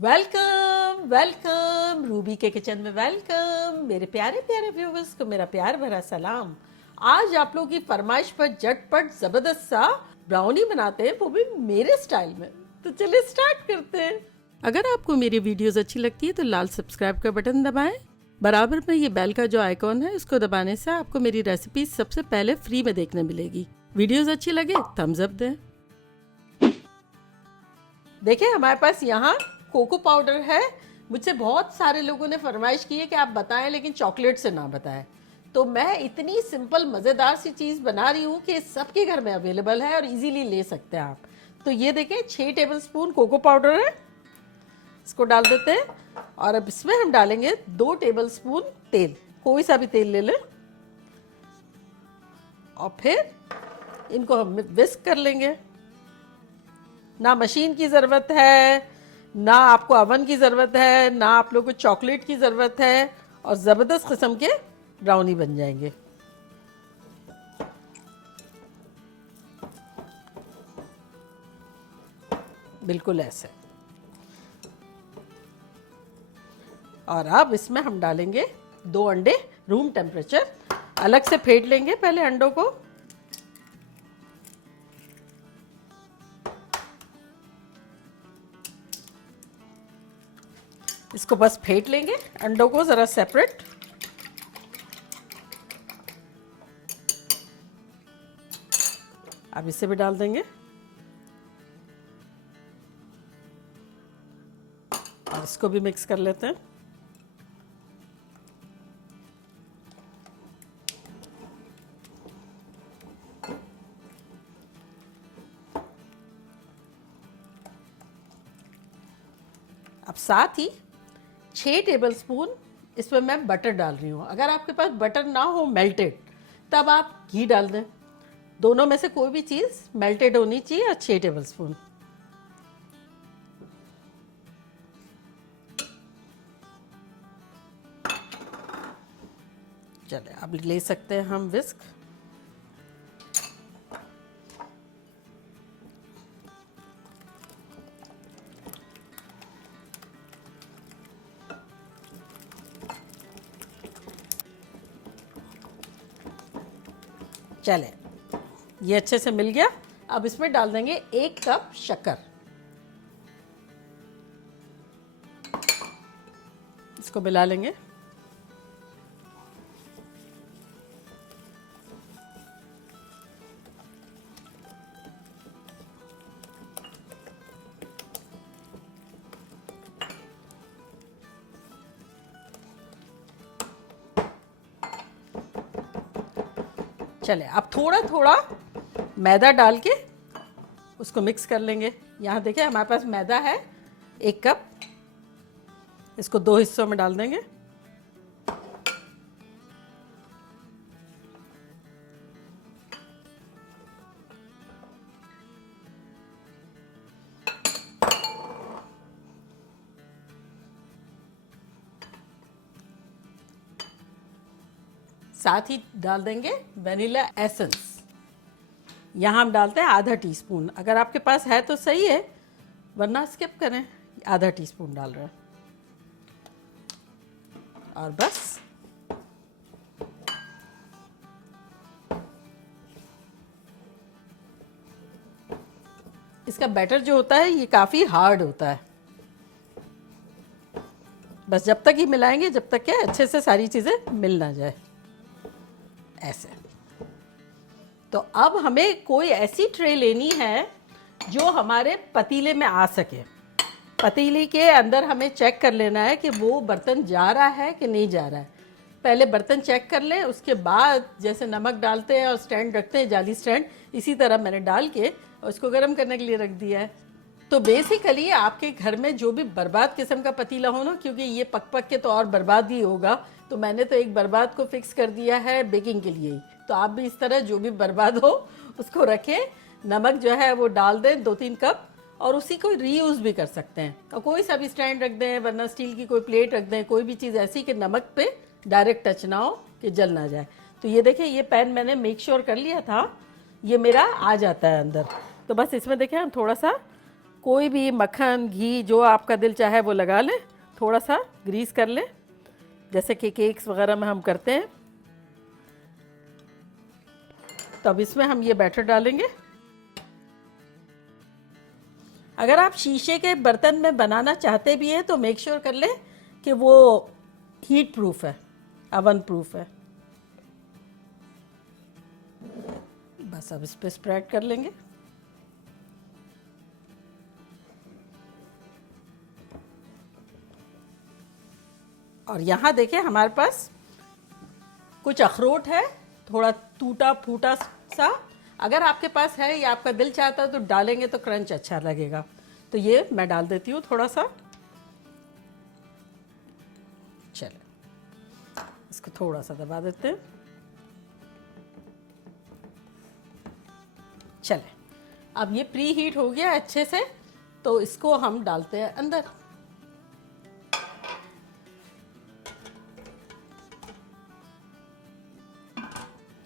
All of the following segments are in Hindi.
वेलकम वेलकम रूबी के किचन में वेलकम मेरे प्यारे प्यारे व्यूवर्स को मेरा प्यार भरा सलाम। आज आप लोगों की फरमाइश पर झटपट जबरदस्त सा ब्राउनी बनाते हैं, वो भी मेरे स्टाइल में। तो चलिए स्टार्ट करते हैं। अगर आपको मेरी वीडियोस अच्छी लगती है तो लाल सब्सक्राइब का बटन दबाएं। बराबर में ये बेल का जो आइकॉन है इसको दबाने से आपको मेरी रेसिपी सबसे पहले फ्री में देखने मिलेगी। वीडियोस अच्छी लगे थम्स अप दें। देखिए हमारे पास यहाँ कोको पाउडर है। मुझसे बहुत सारे लोगों ने फरमाइश की है कि आप बताएं लेकिन चॉकलेट से ना बताएं, तो मैं इतनी सिंपल मज़ेदार सी चीज़ बना रही हूँ कि सबके घर में अवेलेबल है और इजीली ले सकते हैं आप। तो ये देखें 6 टेबलस्पून कोको पाउडर है, इसको डाल देते हैं। और अब इसमें हम डालेंगे 2 टेबलस्पून तेल, कोई सा भी तेल ले लें, और फिर इनको हम विस्क कर लेंगे। ना मशीन की ज़रूरत है, ना आपको अवन की ज़रूरत है, ना आप लोगों को चॉकलेट की ज़रूरत है, और ज़बरदस्त किस्म के ब्राउनी बन जाएंगे। बिल्कुल ऐसे। और अब इसमें हम डालेंगे 2 अंडे रूम टेम्परेचर। अलग से फेंट लेंगे पहले अंडों को। इसको बस फेंट लेंगे अंडों को ज़रा सेपरेट। अब इसे भी डाल देंगे और इसको भी मिक्स कर लेते हैं। अब साथ ही 6 टेबलस्पून इसमें मैं बटर डाल रही हूँ। अगर आपके पास बटर ना हो मेल्टेड, तब आप घी डाल दें। दोनों में से कोई भी चीज़ मेल्टेड होनी चाहिए। और 6 टेबलस्पून। चले अब ले सकते हैं हम विस्क। चले ये अच्छे से मिल गया। अब इसमें डाल देंगे 1 कप शक्कर। इसको मिला लेंगे। चले अब थोड़ा थोड़ा मैदा डाल के उसको मिक्स कर लेंगे। यहाँ देखिए हमारे पास मैदा है 1 कप। इसको 2 हिस्सों में डाल देंगे। साथ ही डाल देंगे वनीला एसेंस। यहाँ हम डालते हैं आधा टीस्पून। अगर आपके पास है तो सही है, वरना स्किप करें। आधा टीस्पून डाल रहे हैं। और बस इसका बैटर जो होता है ये काफ़ी हार्ड होता है। बस जब तक ही मिलाएंगे जब तक के अच्छे से सारी चीज़ें मिल ना जाए, ऐसे। तो अब हमें कोई ऐसी ट्रे लेनी है जो हमारे पतीले में आ सके। पतीले के अंदर हमें चेक कर लेना है कि वो बर्तन जा रहा है कि नहीं जा रहा है। पहले बर्तन चेक कर लें, उसके बाद जैसे नमक डालते हैं और स्टैंड रखते हैं, जाली स्टैंड, इसी तरह मैंने डाल के और उसको गर्म करने के लिए रख दिया है। तो बेसिकली आपके घर में जो भी बर्बाद किस्म का पतीला हो ना, क्योंकि ये पक पक के तो और बर्बाद ही होगा, तो मैंने तो एक बर्बाद को फिक्स कर दिया है बेकिंग के लिए ही। तो आप भी इस तरह जो भी बर्बाद हो उसको रखें। नमक जो है वो डाल दें 2-3 कप, और उसी को रीयूज़ भी कर सकते हैं। और कोई सा भी स्टैंड रख दें, वरना स्टील की कोई प्लेट रख दें, कोई भी चीज़ ऐसी कि नमक पे डायरेक्ट टच ना हो, कि जल ना जाए। तो ये देखिए ये पैन मैंने मेक श्योर कर लिया था, ये मेरा आ जाता है अंदर। तो बस इसमें देखें हम थोड़ा सा कोई भी मक्खन घी जो आपका दिल चाहे वो लगा लें, थोड़ा सा ग्रीस कर लें, जैसे कि केक्स वगैरह में हम करते हैं। तब इसमें हम ये बैटर डालेंगे। अगर आप शीशे के बर्तन में बनाना चाहते भी हैं तो मेक श्योर कर लें कि वो हीट प्रूफ है, अवन प्रूफ है। बस अब इस पे स्प्रेड कर लेंगे। और यहाँ देखें हमारे पास कुछ अखरोट है, थोड़ा टूटा फूटा सा। अगर आपके पास है या आपका दिल चाहता है तो डालेंगे तो क्रंच अच्छा लगेगा। तो ये मैं डाल देती हूँ थोड़ा सा। चलो इसको थोड़ा सा दबा देते हैं। चले, अब ये प्री हीट हो गया अच्छे से, तो इसको हम डालते हैं अंदर।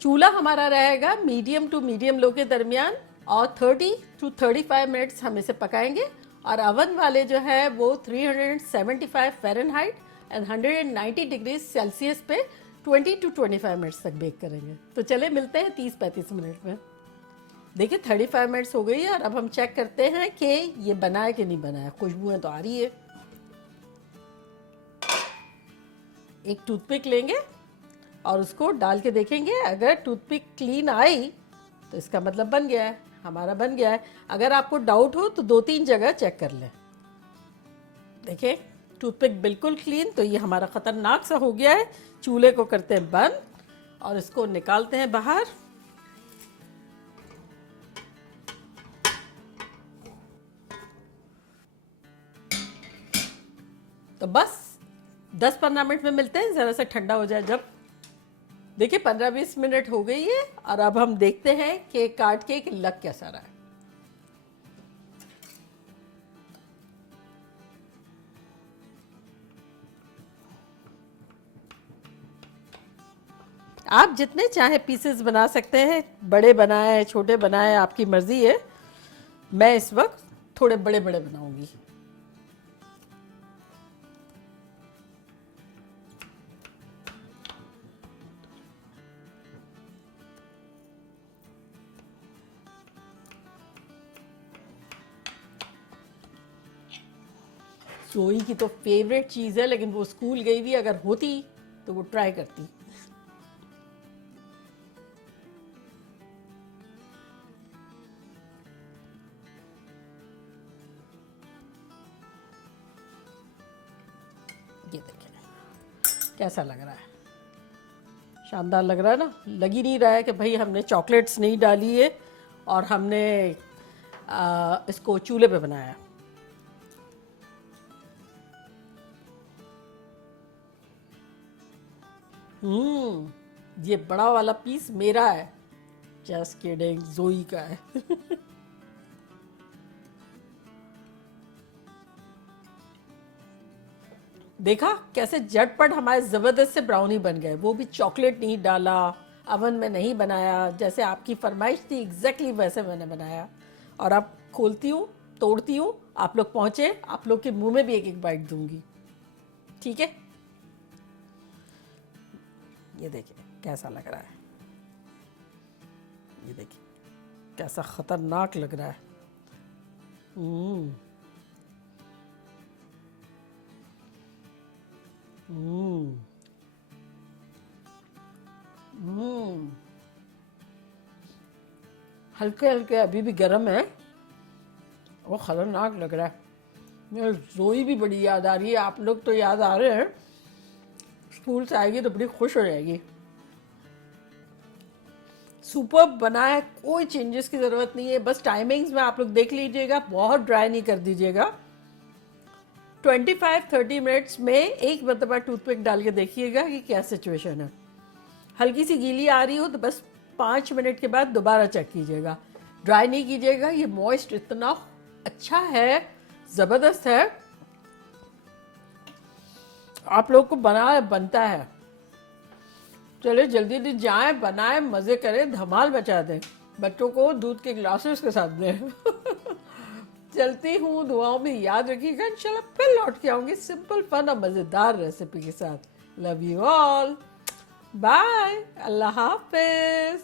चूल्हा हमारा रहेगा मीडियम टू मीडियम लो के दरमियान, और 30 to 35 मिनट्स हम इसे पकाएंगे। और अवन वाले जो है वो 375 फ़ारेनहाइट एंड 190 डिग्री सेल्सियस पे 20 to 25 मिनट्स तक बेक करेंगे। तो चले मिलते हैं 30-35 मिनट में। देखिए 35 मिनट्स हो गई है और अब हम चेक करते हैं कि ये बना है कि नहीं बना है। खुशबुएं तो आ रही है। एक टूथपिक लेंगे और उसको डाल के देखेंगे। अगर टूथपिक क्लीन आई तो इसका मतलब बन गया है, हमारा बन गया है। अगर आपको डाउट हो तो 2-3 जगह चेक कर लें। देखिए टूथपिक बिल्कुल क्लीन, तो ये हमारा ख़तरनाक सा हो गया है। चूल्हे को करते हैं बंद और इसको निकालते हैं बाहर। तो बस 10-15 मिनट में मिलते हैं, ज़रा सा ठंडा हो जाए जब। देखिए 15-20 मिनट हो गई है और अब हम देखते हैं कि काट के लग कैसा रहा है। आप जितने चाहे पीसेस बना सकते हैं, बड़े बनाए छोटे बनाए आपकी मर्जी है। मैं इस वक्त थोड़े बड़े बड़े बनाऊंगी। जोई की तो फेवरेट चीज़ है, लेकिन वो स्कूल गई हुई, अगर होती तो वो ट्राई करती। ये देखिए कैसा लग रहा है, शानदार लग रहा है ना। लग ही नहीं रहा है कि भाई हमने चॉकलेट्स नहीं डाली है और हमने इसको चूल्हे पे बनाया। ये बड़ा वाला पीस मेरा है। जस्ट किडिंग, जोई का है। देखा कैसे झटपट हमारे ज़बरदस्त से ब्राउनी बन गए। वो भी चॉकलेट नहीं डाला, अवन में नहीं बनाया, जैसे आपकी फरमाइश थी एग्जैक्टली वैसे मैंने बनाया। और अब खोलती हूँ, तोड़ती हूँ, आप लोग पहुँचे, आप लोग के मुंह में भी एक एक बाइट दूंगी। ठीक है, ये देखिए कैसा लग रहा है। ये देखिए कैसा खतरनाक लग रहा है। हल्के हल्के अभी भी गर्म है, वो खतरनाक लग रहा है। मेरे जोई भी बड़ी याद आ रही है। आप लोग तो याद आ रहे हैं, स्कूल से आएगी तो बड़ी खुश हो जाएगी। सुपर बना है, कोई चेंजेस की ज़रूरत नहीं है। बस टाइमिंग्स में आप लोग देख लीजिएगा, बहुत ड्राई नहीं कर दीजिएगा। 25-30 मिनट्स में एक मरतबा टूथपिक डाल के देखिएगा कि क्या सिचुएशन है। हल्की सी गीली आ रही हो तो बस 5 मिनट के बाद दोबारा चेक कीजिएगा। ड्राई नहीं कीजिएगा। ये मॉइस्ट इतना अच्छा है, ज़बरदस्त है। आप लोग को बनता है। चले जल्दी जल्दी जाएं, बनाएं, मज़े करें, धमाल मचा दें, बच्चों को दूध के ग्लासेस के साथ दें। चलती हूँ, दुआओं में याद रखिएगा, इंशाल्लाह फिर लौट के आऊंगी सिंपल फन और मजेदार रेसिपी के साथ। लव यू ऑल, बाय, अल्लाह हाफिज।